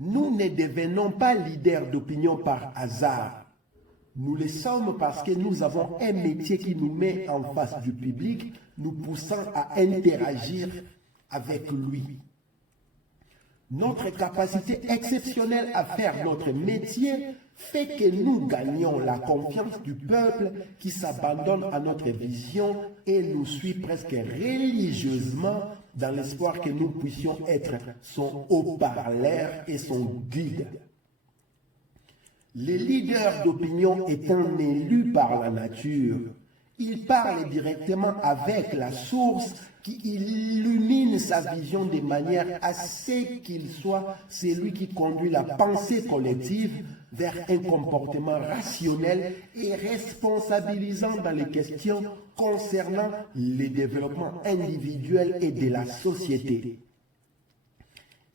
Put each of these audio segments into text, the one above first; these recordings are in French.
Nous ne devenons pas leaders d'opinion par hasard. Nous le sommes parce que nous avons un métier qui nous met en face du public, nous poussant à interagir avec lui. Notre capacité exceptionnelle à faire notre métier fait que nous gagnons la confiance du peuple qui s'abandonne à notre vision et nous suit presque religieusement dans l'espoir que nous puissions être son haut-parleur et son guide. Le leader d'opinion étant élu par la nature, il parle directement avec la source qui illumine sa vision de manière à ce qu'il soit celui qui conduit la pensée collective vers un comportement rationnel et responsabilisant dans les questions concernant le développement individuel et de la société.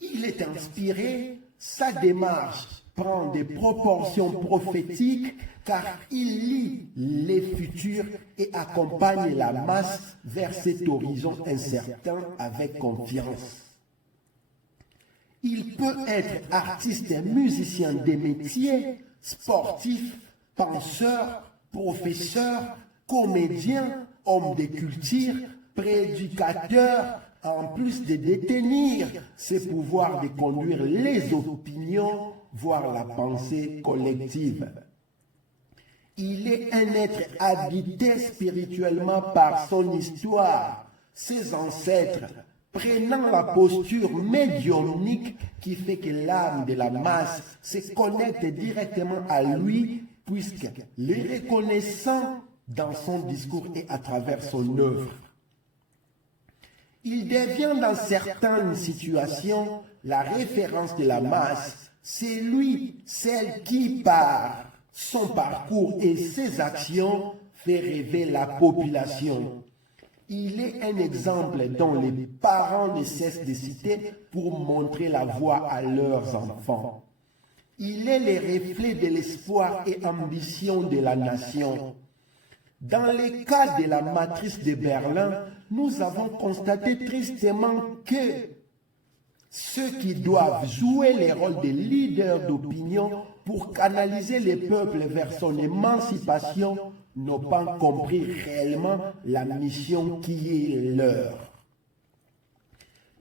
Il est inspiré, sa démarche prend des proportions prophétiques car il lit les futurs et accompagne la masse vers cet horizon incertain avec confiance. Il peut être artiste et musicien des métiers, sportif, penseur, professeur, comédien, homme de culture, prédicateur, en plus de détenir ses pouvoirs de conduire les opinions, voire la pensée collective. Il est un être habité spirituellement par son histoire, ses ancêtres, prenant la posture médiumnique qui fait que l'âme de la masse se connecte directement à lui, puisque le reconnaissant dans son discours et à travers son œuvre. Il devient dans certaines situations la référence de la masse. C'est lui, celle qui, par son parcours et ses actions, fait rêver la population. Il est un exemple dont les parents ne cessent de citer pour montrer la voie à leurs enfants. Il est le reflet de l'espoir et ambition de la nation. Dans le cas de la matrice de Berlin, nous avons constaté tristement que ceux qui doivent jouer le rôle de leaders d'opinion pour canaliser les peuples vers son émancipation n'ont pas compris réellement la mission qui est leur.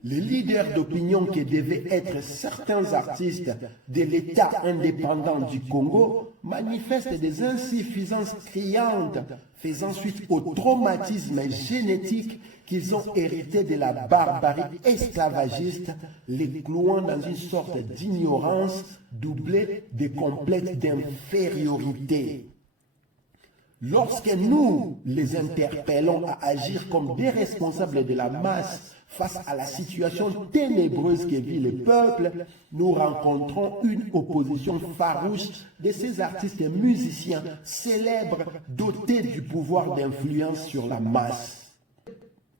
Les leaders d'opinion qui devaient être certains artistes de l'État indépendant du Congo manifestent des insuffisances criantes, faisant suite au traumatisme génétique qu'ils ont hérité de la barbarie esclavagiste, les clouant dans une sorte d'ignorance doublée de complexes d'infériorité. Lorsque nous les interpellons à agir comme des responsables de la masse face à la situation ténébreuse que vit le peuple, nous rencontrons une opposition farouche de ces artistes et musiciens célèbres dotés du pouvoir d'influence sur la masse.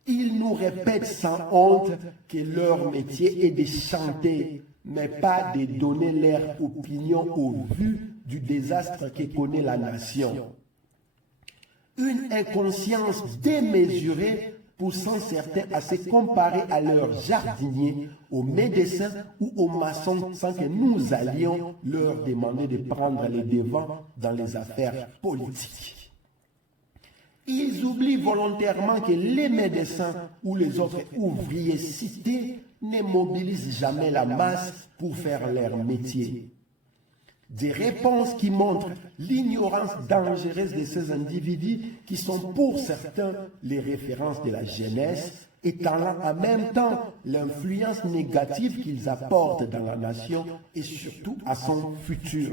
Ils nous répètent sans honte que leur métier est de chanter, mais pas de donner leur opinion au vu du désastre que connaît la nation. Une inconscience démesurée poussant certains à se comparer à leurs jardiniers, aux médecins ou aux maçons sans que nous allions leur demander de prendre les devants dans les affaires politiques. Ils oublient volontairement que les médecins ou les autres ouvriers cités ne mobilisent jamais la masse pour faire leur métier. Des réponses qui montrent l'ignorance dangereuse de ces individus qui sont pour certains les références de la jeunesse, étalant en même temps l'influence négative qu'ils apportent dans la nation et surtout à son futur.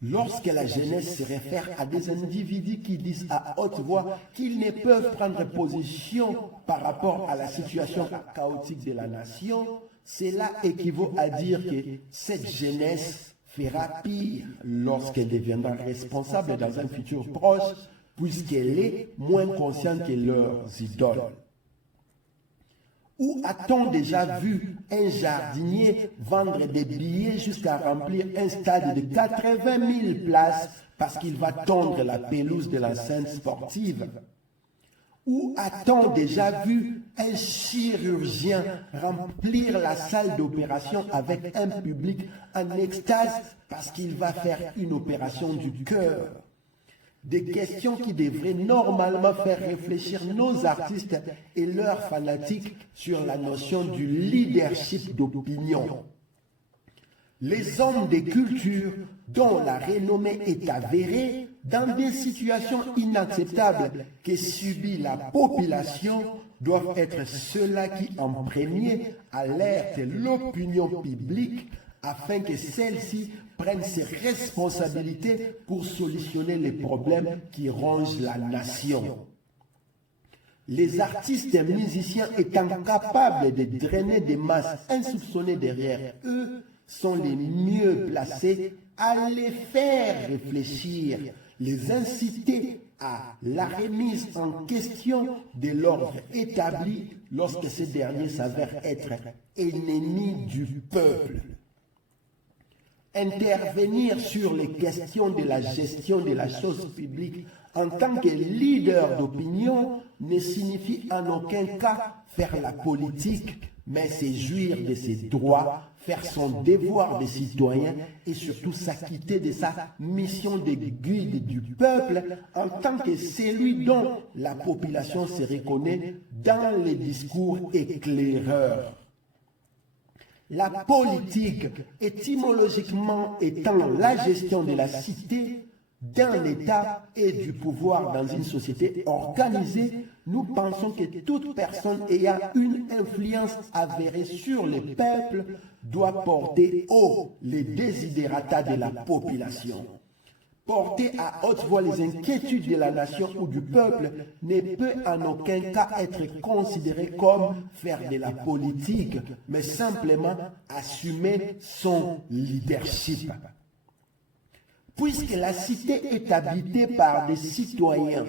Lorsque la jeunesse se réfère à des individus qui disent à haute voix qu'ils ne peuvent prendre position par rapport à la situation chaotique de la nation, cela équivaut à dire que cette jeunesse fera pire lorsqu'elle deviendra responsable dans un futur proche, puisqu'elle est moins consciente que leurs idoles. Où a-t-on déjà vu un jardinier vendre des billets jusqu'à remplir un stade de 80 000 places parce qu'il va tondre la pelouse de l'enceinte sportive? Ou a-t-on déjà vu un chirurgien remplir la salle d'opération avec un public en extase parce qu'il va faire une opération du cœur? Des questions qui devraient normalement faire réfléchir nos artistes et leurs fanatiques sur la notion du leadership d'opinion. Les hommes des cultures dont la renommée est avérée dans des situations inacceptables que subit la population doivent être ceux-là qui en premier alertent l'opinion publique afin que celle-ci prenne ses responsabilités pour solutionner les problèmes qui rongent la nation. Les artistes et musiciens étant capables de drainer des masses insoupçonnées derrière eux sont les mieux placés à les faire réfléchir, les inciter à la remise en question de l'ordre établi lorsque ce dernier s'avère être ennemi du peuple. Intervenir sur les questions de la gestion de la chose publique en tant que leader d'opinion ne signifie en aucun cas faire la politique, mais c'est jouir de ses droits, faire son devoir de citoyen et surtout s'acquitter de sa mission de guide du peuple en tant que celui dont la population se reconnaît dans les discours éclaireurs. La politique, étymologiquement étant la gestion de la cité, d'un État et du pouvoir dans une société organisée, nous pensons que toute personne ayant une influence avérée sur le peuple doit porter haut les desiderata de la population. Porter à haute voix les inquiétudes de la nation ou du peuple ne peut en aucun cas être considéré comme faire de la politique, mais simplement assumer son leadership. Puisque la cité est habitée par des citoyens,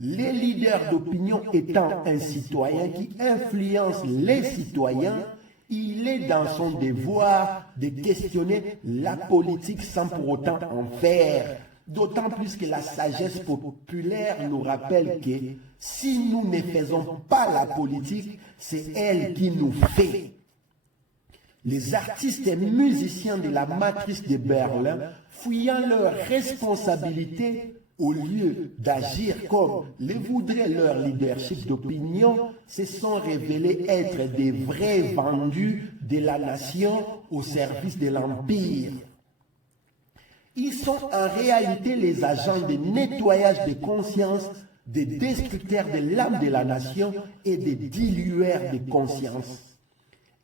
les leaders d'opinion étant un citoyen qui influence les citoyens, il est dans son devoir de questionner la politique sans pour autant en faire. D'autant plus que la sagesse populaire nous rappelle que si nous ne faisons pas la politique, c'est elle qui nous fait. Les artistes et musiciens de la matrice de Berlin, fuyant leurs responsabilités, au lieu d'agir comme le voudrait leur leadership d'opinion, se sont révélés être des vrais vendus de la nation au service de l'Empire. Ils sont en réalité les agents de nettoyage de conscience, des destructeurs de l'âme de la nation et des dilueurs de conscience.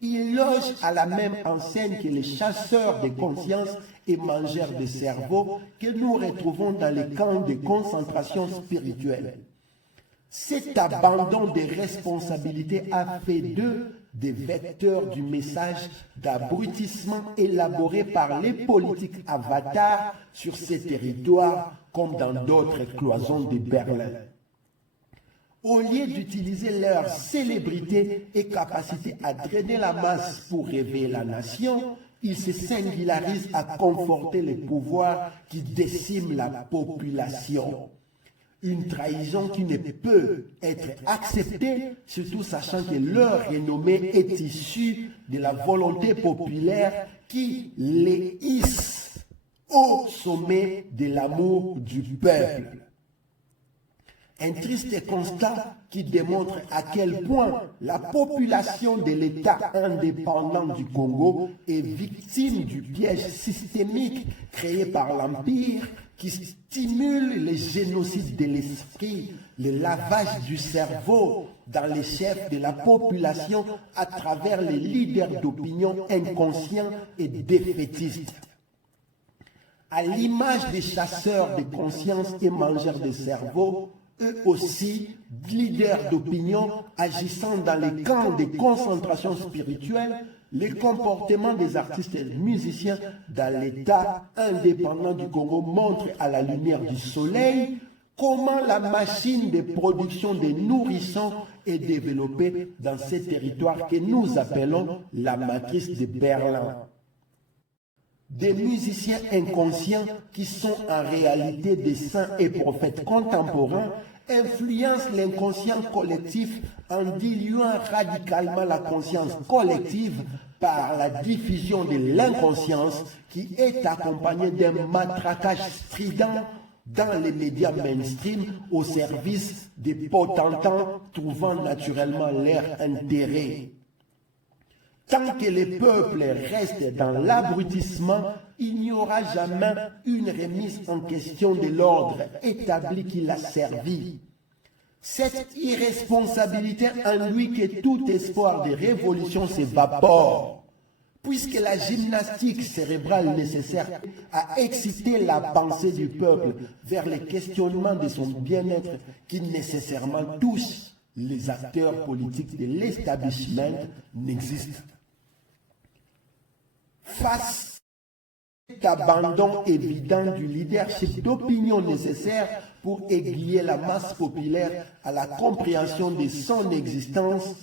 Ils logent à la même enseigne que les chasseurs de conscience et mangeurs de cerveau que nous retrouvons dans les camps de concentration spirituelle. Cet abandon des responsabilités a fait d'eux des vecteurs du message d'abrutissement élaboré par les politiques avatars sur ces territoires comme dans d'autres cloisons de Berlin. Au lieu d'utiliser leur célébrité et capacité à drainer la masse pour rêver la nation, ils se singularisent à conforter les pouvoirs qui déciment la population. Une trahison qui ne peut être acceptée, surtout sachant que leur renommée est issue de la volonté populaire qui les hisse au sommet de l'amour du peuple. Un triste constat qui démontre à quel point la population de l'État indépendant du Congo est victime du piège systémique créé par l'Empire qui stimule les génocides de l'esprit, le lavage du cerveau dans les chefs de la population à travers les leaders d'opinion inconscients et défaitistes. À l'image des chasseurs de conscience et mangeurs de cerveau, eux aussi, leaders d'opinion agissant dans les camps de concentration spirituelle, les comportements des artistes et des musiciens dans l'État indépendant du Congo montrent à la lumière du soleil comment la machine de production des nourrissons est développée dans ces territoires que nous appelons la matrice de Berlin. Des musiciens inconscients qui sont en réalité des saints et prophètes contemporains influencent l'inconscient collectif en diluant radicalement la conscience collective par la diffusion de l'inconscience qui est accompagnée d'un matraquage strident dans les médias mainstream au service des potentats trouvant naturellement leur intérêt. Tant que les peuples restent dans l'abrutissement, il n'y aura jamais une remise en question de l'ordre établi qui l'a servi. Cette irresponsabilité induit que tout espoir de révolution s'évapore, puisque la gymnastique cérébrale nécessaire à exciter la pensée du peuple vers les questionnements de son bien-être qui nécessairement touche les acteurs politiques de l'establishment n'existe. Face à cet abandon évident du leadership d'opinion nécessaire pour aiguiller la masse populaire à la compréhension de son existence,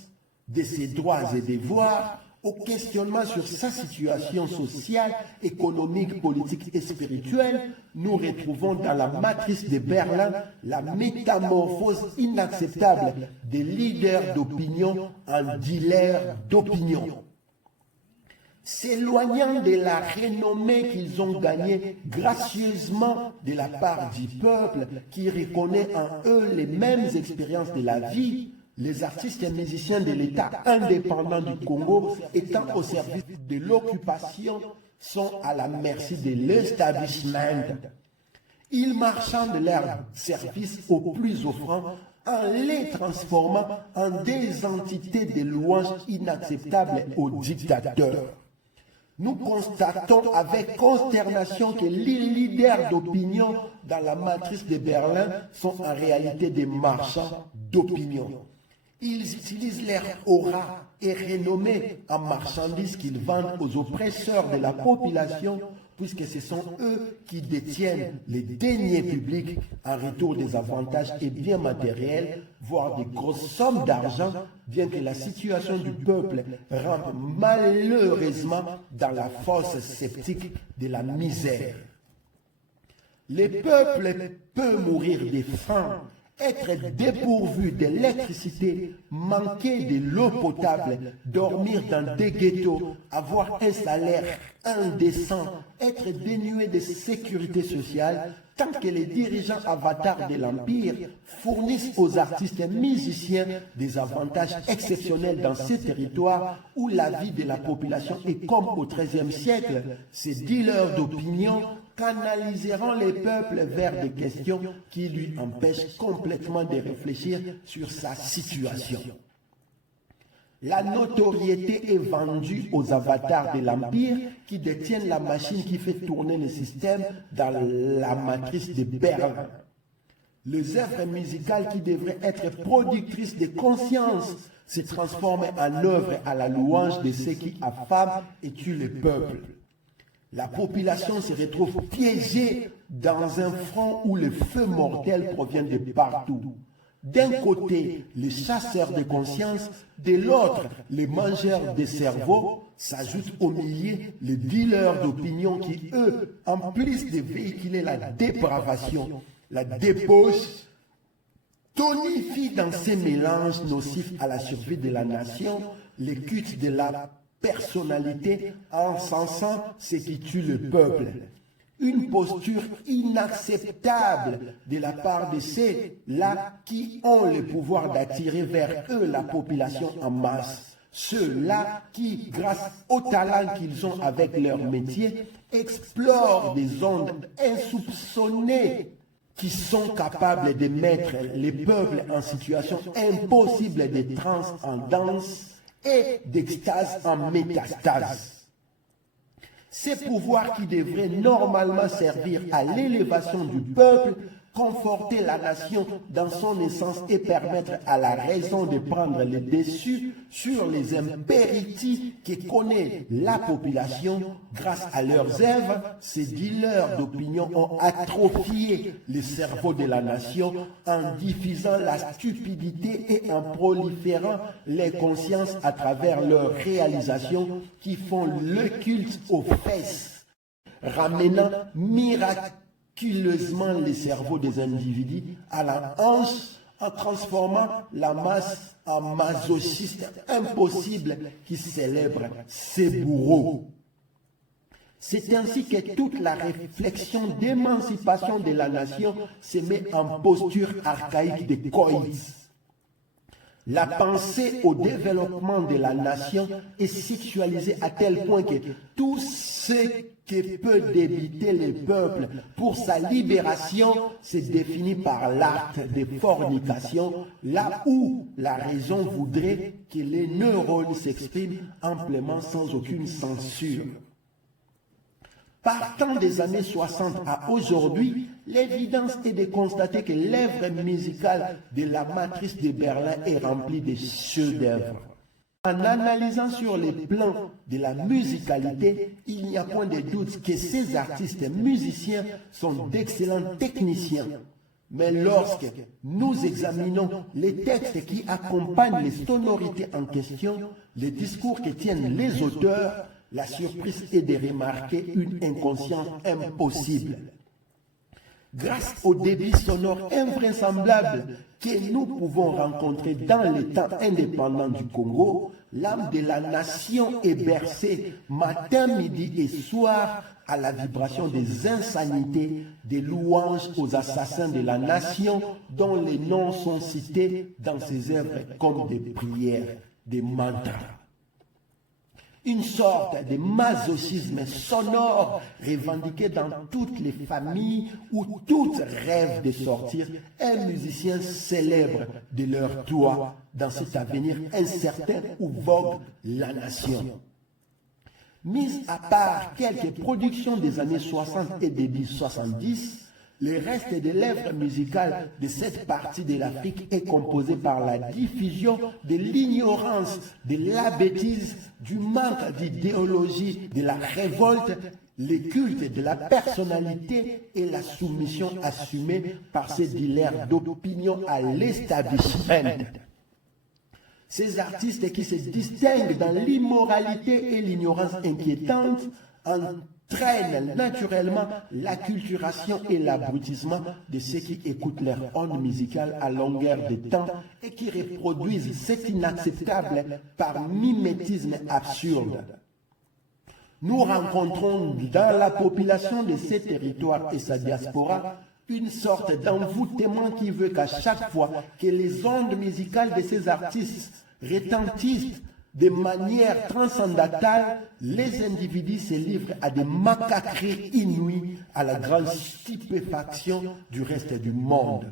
de ses droits et devoirs, au questionnement sur sa situation sociale, économique, politique et spirituelle, nous retrouvons dans la matrice de Berlin la métamorphose inacceptable des leaders d'opinion en dealers d'opinion. S'éloignant de la renommée qu'ils ont gagnée gracieusement de la part du peuple qui reconnaît en eux les mêmes expériences de la vie, les artistes et musiciens de l'État indépendant du Congo étant au service de l'occupation sont à la merci de l'establishment. Ils marchandent leurs services aux plus offrants en les transformant en des entités de louanges inacceptables aux dictateurs. Nous constatons avec consternation que les leaders d'opinion dans la matrice de Berlin sont en réalité des marchands d'opinion. Ils utilisent leur aura et renommée en marchandises qu'ils vendent aux oppresseurs de la population, puisque ce sont eux qui détiennent les deniers publics en retour des avantages et biens matériels, voire des grosses sommes d'argent, bien que la situation du peuple rampe malheureusement dans la fosse sceptique de la misère. Le peuple peut mourir de faim, être dépourvu d'électricité, manquer de l'eau potable, dormir dans des ghettos, avoir un salaire indécent, être dénué de sécurité sociale, tant que les dirigeants avatars de l'Empire fournissent aux artistes et musiciens des avantages exceptionnels dans ces territoires où la vie de la population est comme au XIIIe siècle, ces dealers d'opinion canaliseront les peuples vers des questions qui lui empêchent complètement de réfléchir sur sa situation. La notoriété est vendue aux avatars de l'Empire qui détiennent la machine qui fait tourner le système dans la matrice de Berlin. Les œuvres musicales qui devraient être productrices de conscience se transforment en œuvres à la louange de ceux qui affament et tuent le peuple. La population se retrouve piégée dans un front où le feu mortel provient de partout. D'un côté, les chasseurs de conscience, de l'autre, les mangeurs de cerveau, s'ajoutent au milieu les dealers d'opinion qui, eux, en plus de véhiculer la dépravation, la débauche, tonifient dans ces mélanges nocifs à la survie de la nation les cultes de la personnalité encensant ce qui tue le peuple. Une posture inacceptable de la part de ceux-là qui ont le pouvoir d'attirer vers eux la population en masse. Ceux-là qui, grâce au talent qu'ils ont avec leur métier, explorent des ondes insoupçonnées qui sont capables de mettre les peuples en situation impossible de transe en danse et d'extase en métastase. Ces pouvoirs qui devraient normalement servir à l'élévation du peuple, conforter la nation dans son essence et permettre à la raison de prendre le dessus sur les impératifs que connaît la population, grâce à leurs œuvres, ces dealers d'opinion ont atrophié le cerveau de la nation en diffusant la stupidité et en proliférant les consciences à travers leurs réalisations qui font le culte aux fesses, ramenant miraculeusement méticuleusement les cerveaux des individus à la hanche en transformant la masse en masochistes impossibles qui célèbrent ses bourreaux. C'est ainsi que toute la réflexion d'émancipation de la nation se met en posture archaïque de coït. La pensée au développement de la nation est sexualisée à tel point que tout ce que peut débiter le peuple pour sa libération se définit par l'acte de fornication, là où la raison voudrait que les neurones s'expriment amplement sans aucune censure. Partant des années 60 à aujourd'hui, l'évidence est de constater que l'œuvre musicale de la matrice de Berlin est remplie de chefs-d'œuvre. En analysant sur les plans de la musicalité, il n'y a point de doute que ces artistes musiciens sont d'excellents techniciens. Mais lorsque nous examinons les textes qui accompagnent les sonorités en question, les discours que tiennent les auteurs, la surprise est de remarquer une inconscience impossible. Grâce au débit sonore invraisemblable que nous pouvons rencontrer dans les temps indépendants du Congo, l'âme de la nation est bercée matin, midi et soir à la vibration des insanités, des louanges aux assassins de la nation dont les noms sont cités dans ses œuvres comme des prières, des mantras. Une sorte de masochisme sonore revendiqué dans toutes les familles où toutes rêvent de sortir un musicien célèbre de leur toit dans cet avenir incertain où vogue la nation. Mis à part quelques productions des années 60 et début 70, le reste de l'œuvre musicale de cette partie de l'Afrique est composé par la diffusion de l'ignorance, de la bêtise, du manque d'idéologie, de la révolte, le culte de la personnalité et la soumission assumée par ces dealers d'opinion à l'establishment. Ces artistes qui se distinguent dans l'immoralité et l'ignorance inquiétante entraînent naturellement l'acculturation et l'abrutissement de ceux qui écoutent leur onde musicale à longueur de temps et qui reproduisent cet inacceptable par mimétisme absurde. Nous rencontrons dans la population de ces territoires et sa diaspora une sorte d'envoûtement qui veut qu'à chaque fois que les ondes musicales de ces artistes retentissent de manière transcendantale, les individus se livrent à des macaqueries inouïes à la grande stupéfaction du reste du monde.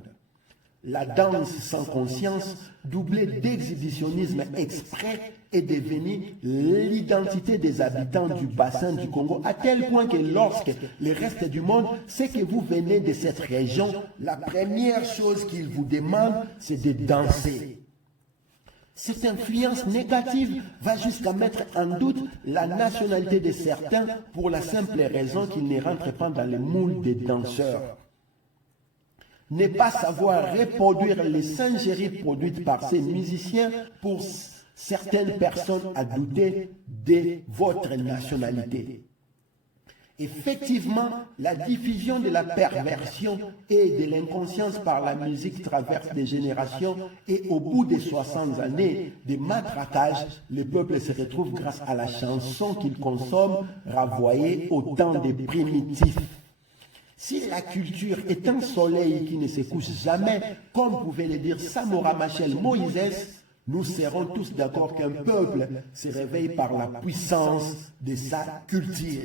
La danse sans conscience, doublée d'exhibitionnisme exprès, est devenue l'identité des habitants du bassin du Congo, à tel point que lorsque le reste du monde sait que vous venez de cette région, la première chose qu'il vous demande, c'est de danser. Cette influence négative va jusqu'à mettre en doute la nationalité de certains pour la simple raison qu'ils ne rentrent pas dans le moule des danseurs. Ne pas savoir reproduire les singeries produites par ces musiciens pour certaines personnes à douter de votre nationalité. Effectivement, la diffusion de la perversion et de l'inconscience par la musique traverse des générations et au bout de 60 années de matraquage, le peuple se retrouve grâce à la chanson qu'il consomme renvoyée au temps des primitifs. Si la culture est un soleil qui ne se couche jamais, comme pouvait le dire Samora Machel Moïse, nous serons tous d'accord qu'un peuple se réveille par la puissance de sa culture.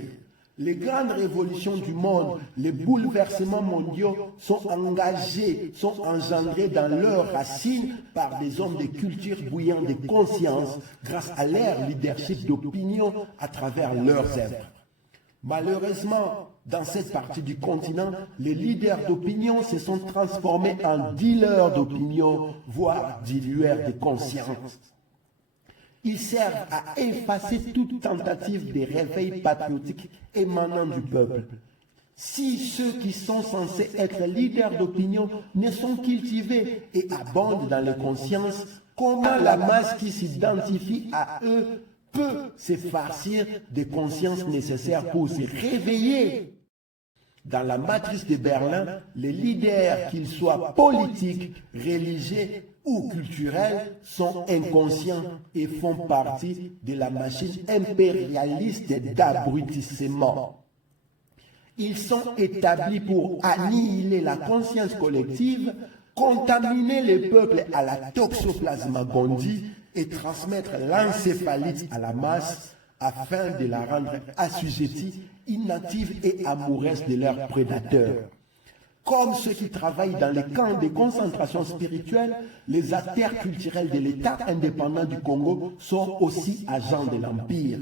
Les grandes révolutions du monde, les bouleversements mondiaux sont engendrés dans leurs racines par des hommes de culture bouillants de conscience grâce à leur leadership d'opinion à travers leurs œuvres. Malheureusement, dans cette partie du continent, les leaders d'opinion se sont transformés en dealers d'opinion, voire dilueurs de conscience. Ils servent à effacer toute tentative de réveil patriotique émanant du peuple. Si ceux qui sont censés être leaders d'opinion ne sont cultivés et abondent dans les consciences, comment la masse qui s'identifie à eux peut se farcir des consciences nécessaires pour se réveiller? Dans la matrice de Berlin, les leaders, qu'ils soient politiques, religieux ou culturels, sont inconscients et font partie de la machine impérialiste d'abrutissement. Ils sont établis pour annihiler la conscience collective, contaminer les peuples à la toxoplasma-gondie et transmettre l'encéphalite à la masse afin de la rendre assujettie, inactive et amoureuse de leurs prédateurs. Comme ceux qui travaillent dans les camps de concentration spirituelle, les acteurs culturels de l'État indépendant du Congo sont aussi agents de l'Empire.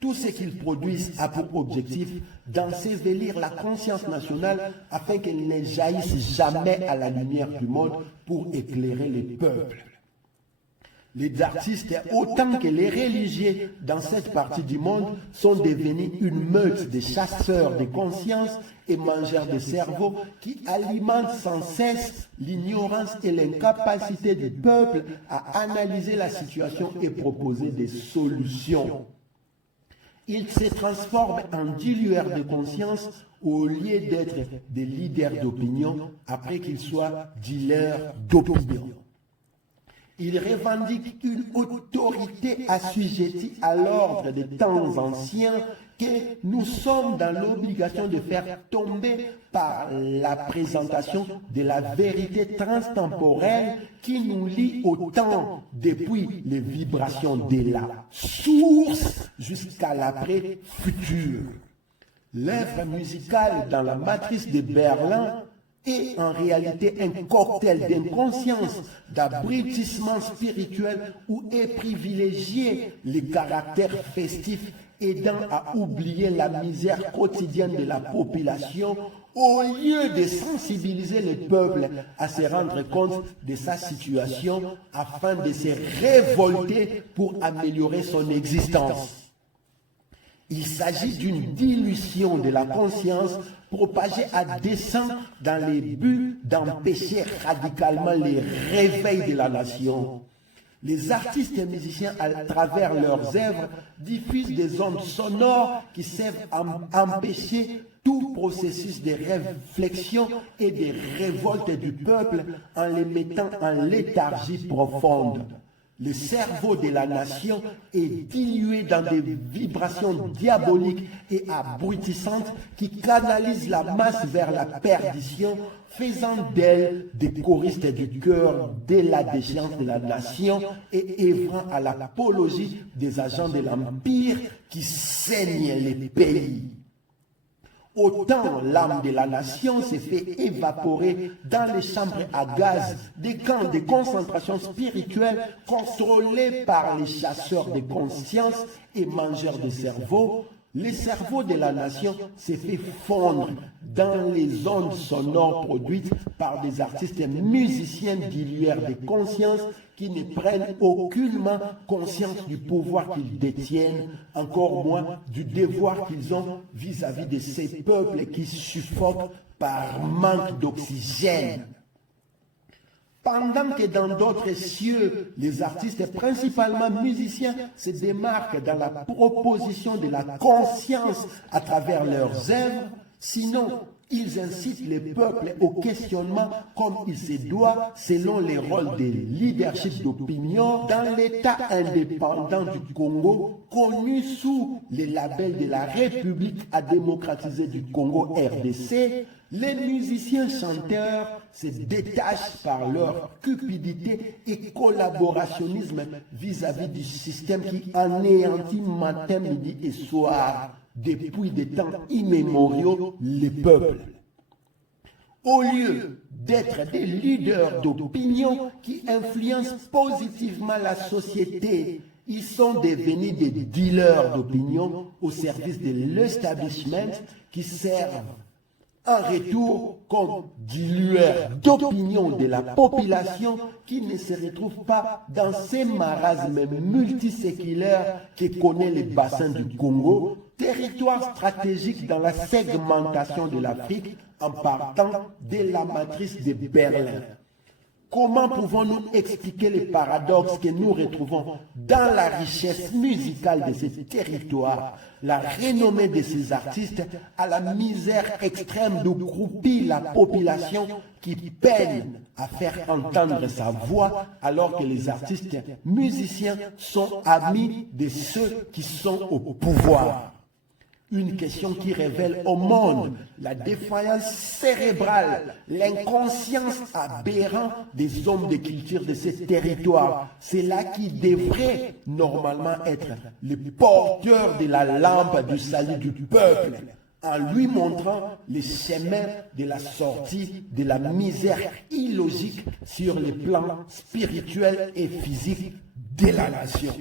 Tout ce qu'ils produisent a pour objectif d'ensevelir la conscience nationale afin qu'elle ne jaillisse jamais à la lumière du monde pour éclairer les peuples. Les artistes, autant que les religieux dans cette partie du monde, sont devenus une meute de chasseurs de conscience et mangeurs de cerveau qui alimentent sans cesse l'ignorance et l'incapacité du peuple à analyser la situation et proposer des solutions. Ils se transforment en dilueurs de conscience au lieu d'être des leaders d'opinion après qu'ils soient dealers d'opinion. Ils revendiquent une autorité assujettie à l'ordre des temps anciens que nous sommes dans l'obligation de faire tomber par la présentation de la vérité transtemporelle qui nous lie au temps depuis les vibrations de la source jusqu'à l'après-futur. L'œuvre musicale dans la matrice de Berlin est en réalité un cocktail d'inconscience, d'abrutissement spirituel où est privilégié le caractère festif aidant à oublier la misère quotidienne de la population au lieu de sensibiliser le peuple à se rendre compte de sa situation afin de se révolter pour améliorer son existence. Il s'agit d'une dilution de la conscience propagée à dessein dans le but d'empêcher radicalement les réveils de la nation. Les artistes et musiciens, à travers leurs œuvres, diffusent des ondes sonores qui servent à empêcher tout processus de réflexion et de révolte du peuple en les mettant en léthargie profonde. Le cerveau de la nation est dilué dans des vibrations diaboliques et abrutissantes qui canalisent la masse vers la perdition, faisant d'elle des choristes du cœur de la déchéance de la nation et œuvrant à l'apologie des agents de l'Empire qui saignent les pays. Autant l'âme de la nation s'est fait évaporer dans les chambres à gaz des camps de concentration spirituelle contrôlés par les chasseurs de conscience et mangeurs de cerveau, le cerveau de la nation s'est fait fondre dans les ondes sonores produites par des artistes et musiciens dilueurs de conscience qui ne prennent aucunement conscience du pouvoir qu'ils détiennent, encore moins du devoir qu'ils ont vis-à-vis de ces peuples qui suffoquent par manque d'oxygène. Pendant que dans d'autres cieux, les artistes, principalement musiciens, se démarquent dans la proposition de la conscience à travers leurs œuvres, sinon ils incitent les peuples au questionnement comme il se doit selon les rôles de leadership d'opinion dans l'État indépendant du Congo, connu sous le label de la République à démocratiser du Congo RDC. Les musiciens chanteurs se détachent par leur cupidité et collaborationnisme vis-à-vis du système qui anéantit matin, midi et soir, depuis des temps immémoriaux, les peuples. Au lieu d'être des leaders d'opinion qui influencent positivement la société, ils sont devenus des dealers d'opinion au service de l'establishment qui servent en retour comme dilueurs d'opinion de la population qui ne se retrouve pas dans ces marasmes multiséculaires que connaît le bassin du Congo, territoire stratégique dans la segmentation de l'Afrique en partant de la matrice de Berlin. Comment pouvons-nous expliquer les paradoxes que nous retrouvons dans la richesse musicale de ces territoires, la renommée de ces artistes, à la misère extrême d'où croupit la population qui peine à faire entendre sa voix alors que les artistes musiciens sont amis de ceux qui sont au pouvoir? Une question qui révèle au monde la défaillance cérébrale, l'inconscience aberrante des hommes de culture de ces territoires. C'est là qui devrait normalement être le porteur de la lampe du salut du peuple, en lui montrant les chemins de la sortie de la misère illogique sur les plans spirituel et physique de la nation.